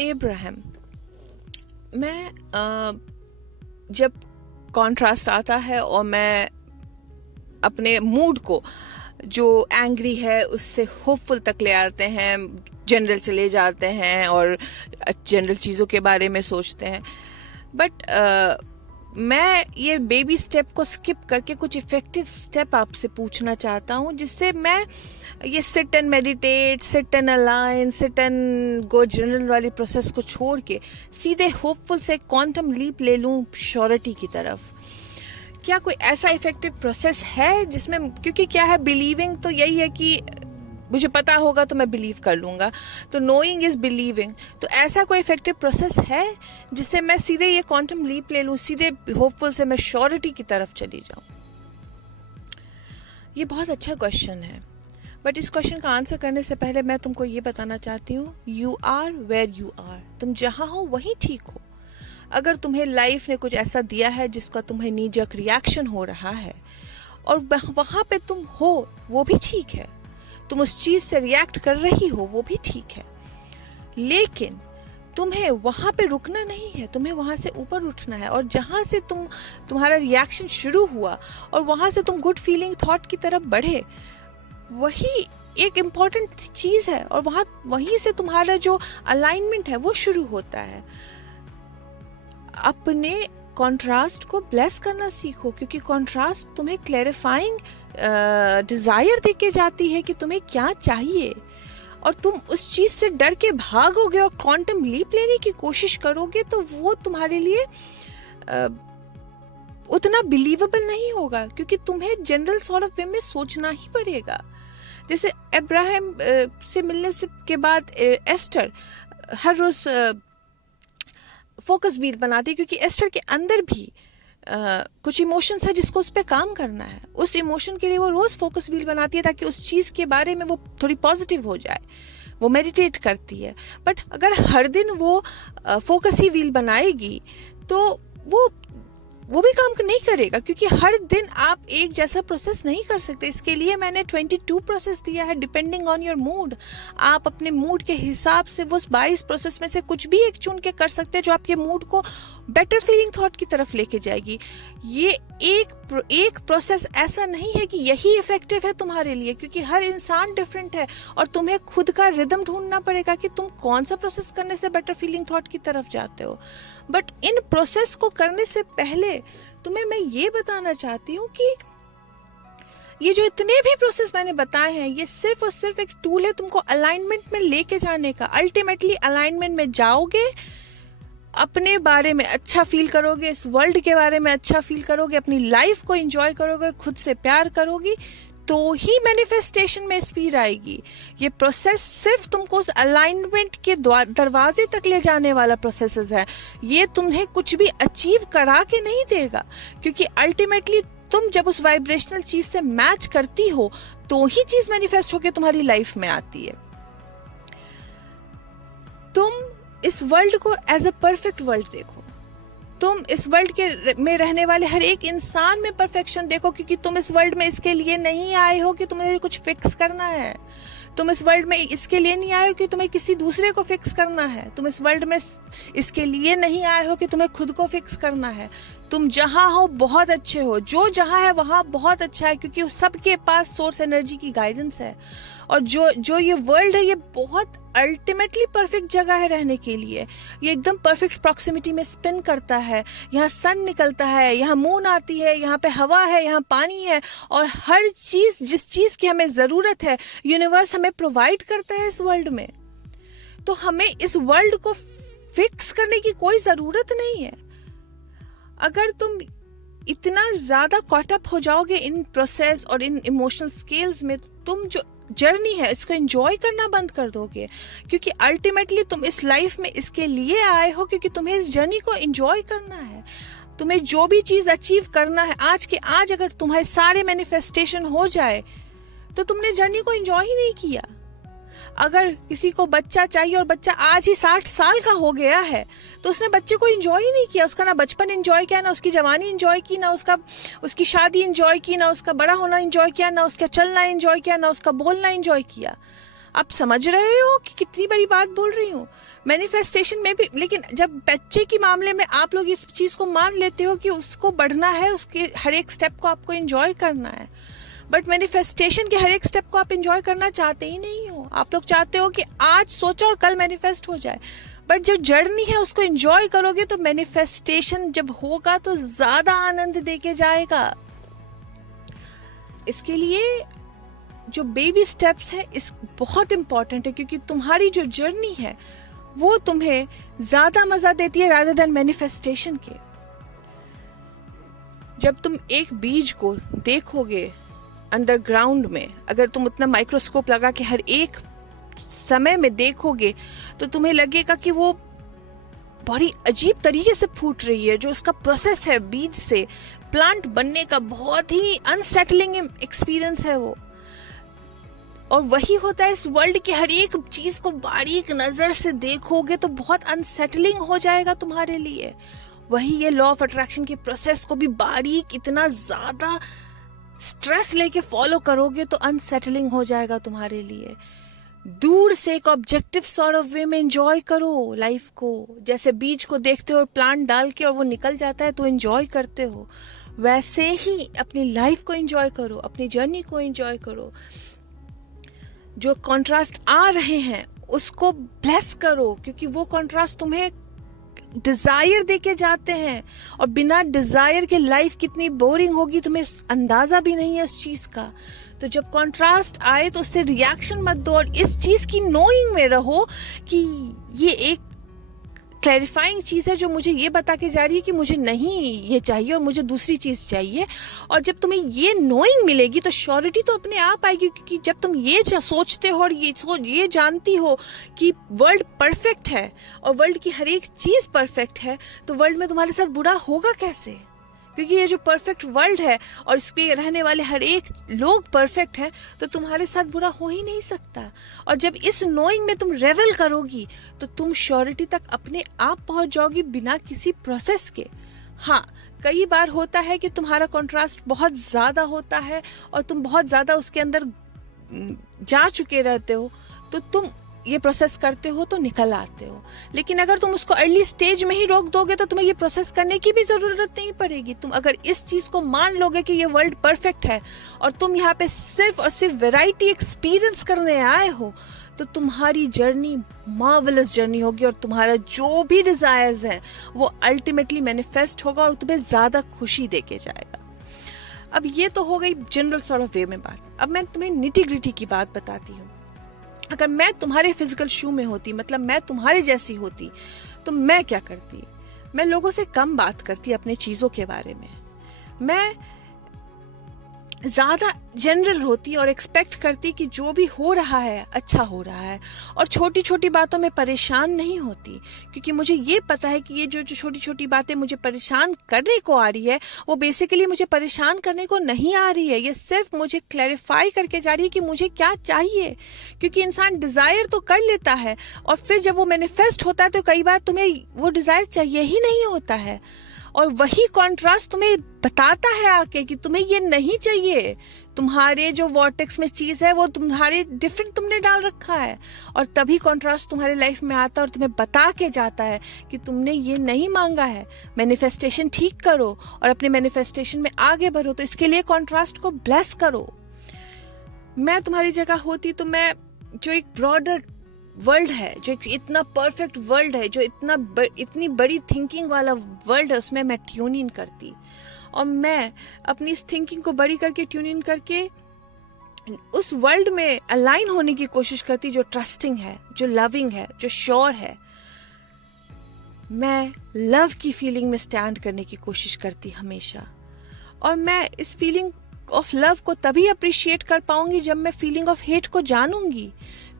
Abraham, मैं जब contrast आता है और मैं अपने मूड को जो एंग्री है उससे होपफुल तक ले आते हैं, जनरल चले जाते हैं और जनरल चीज़ों के बारे में सोचते हैं, बट मैं ये बेबी स्टेप को स्किप करके कुछ इफ़ेक्टिव स्टेप आपसे पूछना चाहता हूँ, जिससे मैं ये sit and meditate, sit and align, sit and go general वाली प्रोसेस को छोड़ के सीधे होपफुल से क्वांटम लीप ले लूँ श्योरिटी की तरफ। क्या कोई ऐसा इफेक्टिव प्रोसेस है जिसमें, क्योंकि क्या है, बिलीविंग तो यही है कि मुझे पता होगा तो मैं बिलीव कर लूँगा, तो नोइंग इज़ बिलीविंग। तो ऐसा कोई इफेक्टिव प्रोसेस है जिससे मैं सीधे ये क्वांटम लीप ले लूँ, सीधे होपफुल से मैं श्योरिटी की तरफ चली जाऊँ? ये बहुत अच्छा क्वेश्चन है, बट इस क्वेश्चन का आंसर करने से पहले मैं तुमको ये बताना चाहती हूँ, you are where you are. तुम जहाँ हो वहीं ठीक हो। अगर तुम्हें लाइफ ने कुछ ऐसा दिया है जिसका तुम्हें नीजक रिएक्शन हो रहा है और वहाँ पे तुम हो, वो भी ठीक है। तुम उस चीज़ से रिएक्ट कर रही हो, वो भी ठीक है, लेकिन तुम्हें वहाँ पे रुकना नहीं है, तुम्हें वहाँ से ऊपर उठना है। और जहाँ से तुम्हारा रिएक्शन शुरू हुआ और वहाँ से तुम गुड फीलिंग थॉट की तरफ बढ़े, वही एक इम्पॉर्टेंट चीज़ है, और वहीं से तुम्हारा जो अलाइनमेंट है वो शुरू होता है। अपने कॉन्ट्रास्ट को ब्लेस करना सीखो, क्योंकि कॉन्ट्रास्ट तुम्हें क्लैरिफाइंग डिज़ायर दे के जाती है कि तुम्हें क्या चाहिए, और तुम उस चीज़ से डर के भागोगे और क्वांटम लीप लेने की कोशिश करोगे तो वो तुम्हारे लिए उतना बिलीवेबल नहीं होगा, क्योंकि तुम्हें जनरल सॉर्ट ऑफ वे में सोचना ही पड़ेगा। जैसे अब्राहम से मिलने से के बाद एस्टर हर रोज़ फोकस व्हील बनाती है, क्योंकि एस्टर के अंदर भी कुछ इमोशंस है जिसको उस पर काम करना है। उस इमोशन के लिए वो रोज़ फोकस व्हील बनाती है ताकि उस चीज़ के बारे में वो थोड़ी पॉजिटिव हो जाए, वो मेडिटेट करती है। बट अगर हर दिन वो फोकस ही व्हील बनाएगी तो वो भी काम नहीं करेगा, क्योंकि हर दिन आप एक जैसा प्रोसेस नहीं कर सकते। इसके लिए मैंने 22 प्रोसेस दिया है, डिपेंडिंग ऑन योर मूड। आप अपने मूड के हिसाब से वो 22 प्रोसेस में से कुछ भी एक चुन के कर सकते हैं जो आपके मूड को बेटर फीलिंग थॉट की तरफ लेके जाएगी। ये एक प्रोसेस ऐसा नहीं है कि यही इफेक्टिव है तुम्हारे लिए, क्योंकि हर इंसान डिफरेंट है और तुम्हें खुद का रिदम ढूंढना पड़ेगा कि तुम कौन सा प्रोसेस करने से बेटर फीलिंग थॉट की तरफ जाते हो। बट इन प्रोसेस को करने से पहले तुम्हें मैं ये बताना चाहती हूँ कि ये जो इतने भी प्रोसेस मैंने बताए हैं, ये सिर्फ और सिर्फ एक टूल है तुमको अलाइनमेंट में लेके जाने का। अल्टीमेटली अलाइनमेंट में जाओगे, अपने बारे में अच्छा फील करोगे, इस वर्ल्ड के बारे में अच्छा फील करोगे, अपनी लाइफ को एंजॉय करोगे, खुद से प्यार करोगी, तो ही मैनिफेस्टेशन में स्पीड आएगी। ये प्रोसेस सिर्फ तुमको उस अलाइनमेंट के दरवाजे तक ले जाने वाला प्रोसेस है। ये तुम्हें कुछ भी अचीव करा के नहीं देगा, क्योंकि अल्टीमेटली तुम जब उस वाइब्रेशनल चीज से मैच करती हो तो ही चीज मैनिफेस्ट होकर तुम्हारी लाइफ में आती है। तुम इस वर्ल्ड को एज अ परफेक्ट वर्ल्ड देखो। तुम इस वर्ल्ड के में रहने वाले हर एक इंसान में परफेक्शन देखो, क्योंकि तुम इस वर्ल्ड में इसके लिए नहीं आए हो कि तुम्हें कुछ फिक्स करना है। तुम इस वर्ल्ड में इसके लिए नहीं आए हो कि तुम्हें किसी दूसरे को फिक्स करना है। तुम इस वर्ल्ड में इसके लिए नहीं आए हो कि तुम्हें खुद को फिक्स करना है। तुम जहाँ हो बहुत अच्छे हो, जो जहाँ है वहाँ बहुत अच्छा है, क्योंकि सबके पास सोर्स एनर्जी की गाइडेंस है। और जो ये वर्ल्ड है, ये बहुत अल्टीमेटली परफेक्ट जगह है रहने के लिए। ये एकदम परफेक्ट प्रॉक्सिमिटी में स्पिन करता है। यहाँ सन निकलता है, यहाँ मून आती है, यहाँ पे हवा है, यहाँ पानी है, और हर चीज़ जिस चीज़ की हमें ज़रूरत है यूनिवर्स हमें प्रोवाइड करता है इस वर्ल्ड में। तो हमें इस वर्ल्ड को फिक्स करने की कोई ज़रूरत नहीं है। अगर तुम इतना ज़्यादा कॉट अप हो जाओगे इन प्रोसेस और इन इमोशनल स्केल्स में, तुम जो जर्नी है इसको एंजॉय करना बंद कर दोगे, क्योंकि अल्टीमेटली तुम इस लाइफ में इसके लिए आए हो, क्योंकि तुम्हें इस जर्नी को एंजॉय करना है। तुम्हें जो भी चीज़ अचीव करना है आज के आज, अगर तुम्हारे सारे मैनिफेस्टेशन हो जाए तो तुमने जर्नी को एंजॉय ही नहीं किया। अगर किसी को बच्चा चाहिए और बच्चा आज ही 60 साल का हो गया है तो उसने बच्चे को एंजॉय ही नहीं किया। उसका ना बचपन एंजॉय किया, ना उसकी जवानी एंजॉय की, ना उसकी शादी एंजॉय की, ना उसका बड़ा होना एंजॉय किया, ना उसका चलना एंजॉय किया, ना उसका बोलना एंजॉय किया। आप समझ रहे हो कि कितनी बड़ी बात बोल रही हूँ? मैनिफेस्टेशन में भी, लेकिन जब बच्चे के मामले में आप लोग इस चीज़ को मान लेते हो कि उसको बढ़ना है, उसके हर एक स्टेप को आपको एंजॉय करना है, बट मैनिफेस्टेशन के हर एक स्टेप को आप एंजॉय करना चाहते ही नहीं हो। आप लोग चाहते हो कि आज सोचो और कल मैनिफेस्ट हो जाए, बट जो जर्नी है उसको एंजॉय करोगे तो मैनिफेस्टेशन जब होगा तो ज़्यादा आनंद देके जाएगा। इसके लिए जो बेबी स्टेप्स है इस बहुत इम्पॉर्टेंट है, क्योंकि तुम्हारी जो जर्नी है वो तुम्हें ज़्यादा मज़ा देती है रादर देन मैनिफेस्टेशन के। जब तुम एक बीज को देखोगे अंडरग्राउंड में, अगर तुम उतना माइक्रोस्कोप लगा के हर एक समय में देखोगे तो तुम्हें लगेगा कि वो बड़ी अजीब तरीके से फूट रही है। जो उसका प्रोसेस है बीज से प्लांट बनने का, बहुत ही अनसेटलिंग एक्सपीरियंस है वो। और वही होता है इस वर्ल्ड के हर एक चीज को बारीक नजर से देखोगे तो बहुत अनसेटलिंग हो जाएगा तुम्हारे लिए। वही ये लॉ ऑफ अट्रैक्शन के प्रोसेस को भी बारीक, इतना ज्यादा स्ट्रेस लेके फॉलो करोगे तो अनसेटलिंग हो जाएगा तुम्हारे लिए। दूर से एक ऑब्जेक्टिव सॉर्ट ऑफ वे में एंजॉय करो लाइफ को। जैसे बीज को देखते हो और प्लांट डाल के और वो निकल जाता है तो एंजॉय करते हो, वैसे ही अपनी लाइफ को एंजॉय करो, अपनी जर्नी को एंजॉय करो। जो कॉन्ट्रास्ट आ रहे हैं उसको ब्लेस करो, क्योंकि वो कॉन्ट्रास्ट तुम्हें डिजायर देके जाते हैं, और बिना डिजायर के लाइफ कितनी बोरिंग होगी तुम्हें अंदाजा भी नहीं है उस चीज का। तो जब कॉन्ट्रास्ट आए तो उससे रिएक्शन मत दो, और इस चीज की नोइंग में रहो कि ये एक क्लैरिफाइंग चीज़ है जो मुझे ये बता के जा रही है कि मुझे नहीं ये चाहिए और मुझे दूसरी चीज़ चाहिए। और जब तुम्हें ये नोइंग मिलेगी तो श्योरिटी तो अपने आप आएगी, क्योंकि जब तुम ये सोचते हो और ये जानती हो कि वर्ल्ड परफेक्ट है और वर्ल्ड की हर एक चीज़ परफेक्ट है, तो वर्ल्ड में तुम्हारे साथ बुरा होगा कैसे? क्योंकि ये जो परफेक्ट वर्ल्ड है और इस पे रहने वाले हर एक लोग परफेक्ट हैं, तो तुम्हारे साथ बुरा हो ही नहीं सकता। और जब इस नोइंग में तुम रेवल करोगी तो तुम श्योरिटी तक अपने आप पहुंच जाओगी बिना किसी प्रोसेस के। हाँ, कई बार होता है कि तुम्हारा कॉन्ट्रास्ट बहुत ज़्यादा होता है और तुम बहुत ज़्यादा उसके अंदर जा चुके रहते हो, तो तुम ये प्रोसेस करते हो तो निकल आते हो। लेकिन अगर तुम उसको अर्ली स्टेज में ही रोक दोगे तो तुम्हें ये प्रोसेस करने की भी ज़रूरत नहीं पड़ेगी। तुम अगर इस चीज़ को मान लोगे कि ये वर्ल्ड परफेक्ट है और तुम यहाँ पे सिर्फ और सिर्फ वैरायटी एक्सपीरियंस करने आए हो, तो तुम्हारी जर्नी मार्वेलस जर्नी होगी और तुम्हारा जो भी डिज़ायर्स हैं वो अल्टीमेटली मैनिफेस्ट होगा और तुम्हें ज़्यादा खुशी देके जाएगा। अब ये तो हो गई जनरल सॉर्ट ऑफ वे में बात। अब मैं तुम्हें निटी ग्रिटी की बात बताती हूँ। अगर मैं तुम्हारे फिजिकल शू में होती, मतलब मैं तुम्हारे जैसी होती, तो मैं क्या करती? मैं लोगों से कम बात करती अपने चीज़ों के बारे में। मैं ज़्यादा जनरल होती और एक्सपेक्ट करती कि जो भी हो रहा है अच्छा हो रहा है, और छोटी छोटी बातों में परेशान नहीं होती, क्योंकि मुझे ये पता है कि ये जो छोटी छोटी बातें मुझे परेशान करने को आ रही है वो बेसिकली मुझे परेशान करने को नहीं आ रही है, ये सिर्फ मुझे क्लैरिफाई करके जा रही है कि मुझे क्या चाहिए। क्योंकि इंसान डिज़ायर तो कर लेता है और फिर जब वो मैनिफेस्ट होता है तो कई बार तुम्हें वो डिज़ायर चाहिए ही नहीं होता है, और वही कॉन्ट्रास्ट तुम्हें बताता है आके कि तुम्हें ये नहीं चाहिए। तुम्हारे जो वॉर्टेक्स में चीज़ है वो तुम्हारे डिफरेंट तुमने डाल रखा है, और तभी कॉन्ट्रास्ट तुम्हारे लाइफ में आता है और तुम्हें बता के जाता है कि तुमने ये नहीं मांगा है। मैनिफेस्टेशन ठीक करो और अपने मैनिफेस्टेशन में आगे बढ़ो, तो इसके लिए कॉन्ट्रास्ट को ब्लेस करो। मैं तुम्हारी जगह होती तो मैं जो एक ब्रॉडर वर्ल्ड है, जो इतना परफेक्ट वर्ल्ड है, जो इतनी बड़ी थिंकिंग वाला वर्ल्ड है, उसमें मैं ट्यून इन करती, और मैं अपनी इस थिंकिंग को बड़ी करके ट्यून इन करके उस वर्ल्ड में अलाइन होने की कोशिश करती जो ट्रस्टिंग है, जो लविंग है, जो श्योर है। मैं लव की फीलिंग में स्टैंड करने की कोशिश करती हमेशा, और मैं इस फीलिंग ऑफ लव को तभी अप्रिशिएट कर पाऊंगी जब मैं फीलिंग ऑफ हेट को जानूंगी।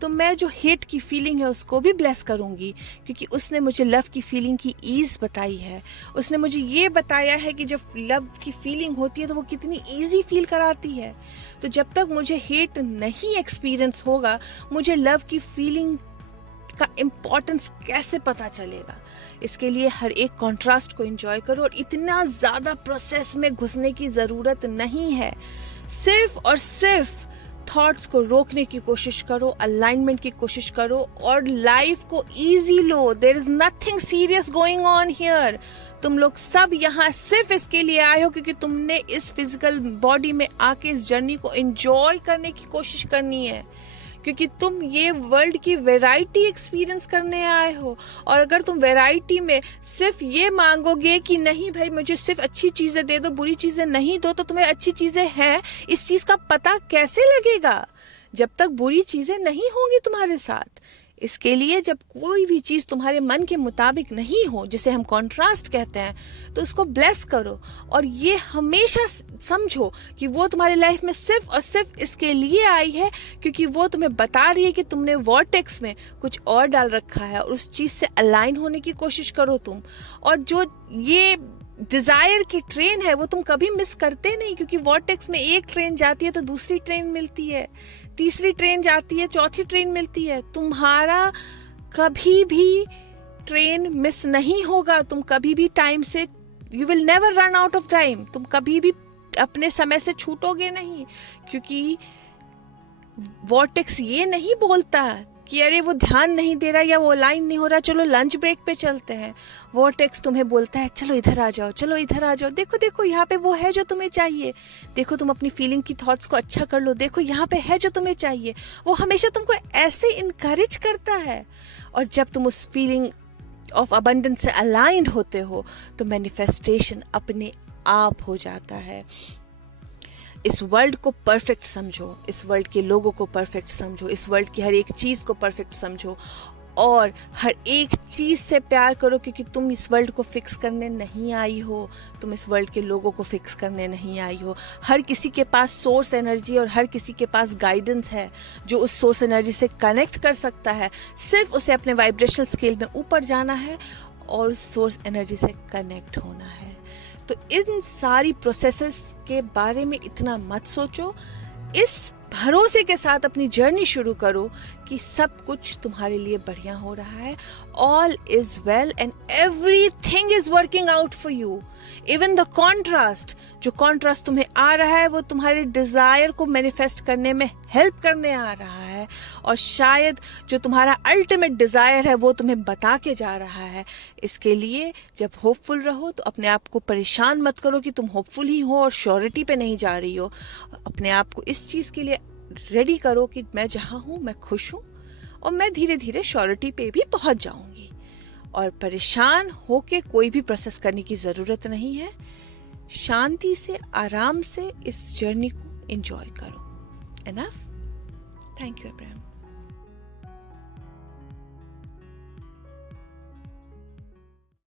तो मैं जो हेट की फीलिंग है उसको भी ब्लेस करूंगी, क्योंकि उसने मुझे लव की फीलिंग की ईज बताई है। उसने मुझे ये बताया है कि जब लव की फीलिंग होती है तो वो कितनी ईजी फील कराती है। तो जब तक मुझे हेट नहीं एक्सपीरियंस होगा, मुझे लव की फीलिंग का इम्पोर्टेंस कैसे पता चलेगा? इसके लिए हर एक कॉन्ट्रास्ट को एंजॉय करो, और इतना ज़्यादा प्रोसेस में घुसने की ज़रूरत नहीं है। सिर्फ और सिर्फ थॉट्स को रोकने की कोशिश करो, अलाइनमेंट की कोशिश करो और लाइफ को इजी लो. There is nothing serious going on here. तुम लोग सब यहाँ सिर्फ इसके लिए आए हो क्योंकि तुमने इस फिजिकल बॉडी में आके इस जर्नी को एंजॉय करने की कोशिश करनी है, क्योंकि तुम ये वर्ल्ड की वैरायटी एक्सपीरियंस करने आए हो. और अगर तुम वैरायटी में सिर्फ ये मांगोगे कि नहीं भाई मुझे सिर्फ अच्छी चीज़ें दे दो, बुरी चीज़ें नहीं दो, तो तुम्हें अच्छी चीज़ें हैं इस चीज़ का पता कैसे लगेगा जब तक बुरी चीज़ें नहीं होंगी तुम्हारे साथ. इसके लिए जब कोई भी चीज़ तुम्हारे मन के मुताबिक नहीं हो, जिसे हम कॉन्ट्रास्ट कहते हैं, तो उसको ब्लेस करो और ये हमेशा समझो कि वो तुम्हारी लाइफ में सिर्फ और सिर्फ इसके लिए आई है क्योंकि वो तुम्हें बता रही है कि तुमने वॉर्टेक्स में कुछ और डाल रखा है और उस चीज़ से अलाइन होने की कोशिश करो तुम. और जो ये डिज़ायर की ट्रेन है वो तुम कभी मिस करते नहीं, क्योंकि वॉर्टेक्स में एक ट्रेन जाती है तो दूसरी ट्रेन मिलती है, तीसरी ट्रेन जाती है, चौथी ट्रेन मिलती है. तुम्हारा कभी भी ट्रेन मिस नहीं होगा. तुम कभी भी टाइम से, you will never run out of time. तुम कभी भी अपने समय से छूटोगे नहीं, क्योंकि वॉर्टेक्स ये नहीं बोलता कि अरे वो ध्यान नहीं दे रहा या वो लाइन नहीं हो रहा, चलो लंच ब्रेक पे चलते हैं. वॉर्टेक्स तुम्हें बोलता है चलो इधर आ जाओ, चलो इधर आ जाओ, देखो देखो यहाँ पे वो है जो तुम्हें चाहिए, देखो तुम अपनी फीलिंग की थॉट्स को अच्छा कर लो, देखो यहाँ पे है जो तुम्हें चाहिए. वो हमेशा तुमको ऐसे इनकरेज करता है. और जब तुम उस फीलिंग ऑफ अबंडेंस से अलाइंड होते हो तो मैनिफेस्टेशन अपने आप हो जाता है. इस वर्ल्ड को परफेक्ट समझो, इस वर्ल्ड के लोगों को परफेक्ट समझो, इस वर्ल्ड की हर एक चीज़ को परफेक्ट समझो और हर एक चीज़ से प्यार करो, क्योंकि तुम इस वर्ल्ड को फिक्स करने नहीं आई हो, तुम इस वर्ल्ड के लोगों को फिक्स करने नहीं आई हो. हर किसी के पास सोर्स एनर्जी और हर किसी के पास गाइडेंस है जो उस सोर्स एनर्जी से कनेक्ट कर सकता है. सिर्फ उसे अपने वाइब्रेशनल स्केल में ऊपर जाना है और उस सोर्स एनर्जी से कनेक्ट होना है. तो इन सारी प्रोसेसेस के बारे में इतना मत सोचो. इस भरोसे के साथ अपनी जर्नी शुरू करो कि सब कुछ तुम्हारे लिए बढ़िया हो रहा है. All is well and everything is working out for you. Even the contrast, जो कॉन्ट्रास्ट तुम्हें आ रहा है वो तुम्हारे डिजायर को मैनिफेस्ट करने में हेल्प करने आ रहा है. और शायद जो तुम्हारा अल्टीमेट डिजायर है वो तुम्हें बता के जा रहा है. इसके लिए जब होपफुल रहो तो अपने आप को परेशान मत करो कि तुम होपफुल ही हो और श्योरिटी पे नहीं जा रही हो. अपने आप को इस चीज़ के लिए रेडी करो कि मैं जहाँ हूँ मैं खुश हूँ और मैं धीरे धीरे श्योरिटी पे भी पहुँच जाऊँगी. और परेशान होके कोई भी प्रोसेस करने की ज़रूरत नहीं है. शांति से, आराम से इस जर्नी को एंजॉय करो. एनफ. Thank you Abraham.